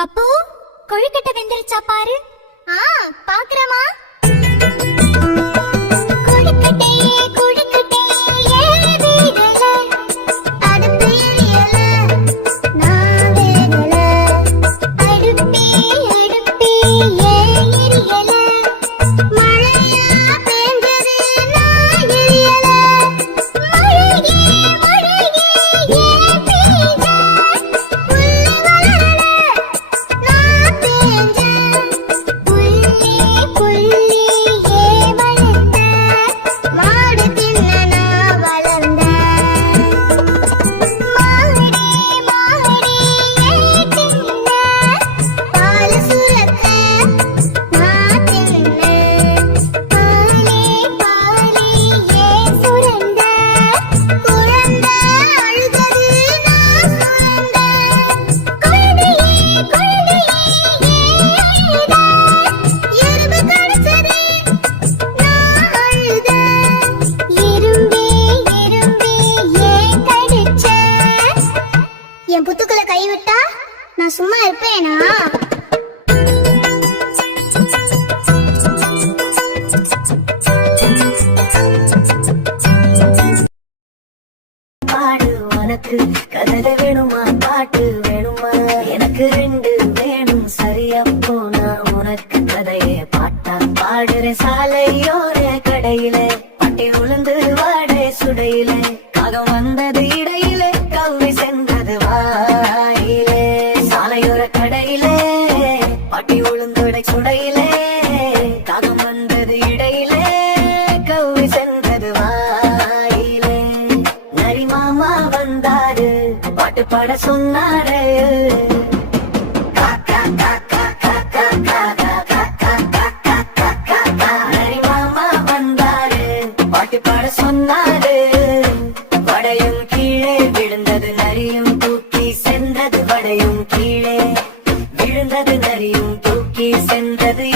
பப்பு கொழுக்கட்டை வெந்திருச்சா பாரு. பாக்குறமா. என் புத்துக்குள்ள கைவிட்டா நான் சும்மா இருப்பேனா? பாடு உனக்கு கதை வேணுமா, பாட்டு வேணுமா? எனக்கு ரெண்டு வேணும், சரியப்போ நான் உனக்கு கதையே பாட்டா பாடுறேன். சாலையோர கடையிலே பட்டி உளுந்து வாடை சுடையிலே காகம் வந்தது இடையிலே கவ்வி சென்றது வாயிலே. சாலையோர கடையிலே பட்டி உளுந்தோடை சுடையிலே காகம் வந்தது இடையிலே கவ்வி சென்றது வாயிலே. நரி மாமா வந்தாரு, பாட்டு பாட சொன்னாரு. நரி மாமா வந்தாரு, பாட்டு பாட சொன்னாரு. வடையும் கீழே விழுந்தது, நரியும் தூக்கி சென்றது. வடையும் கீழே விழுந்தது, நரியும் தூக்கி சென்றது.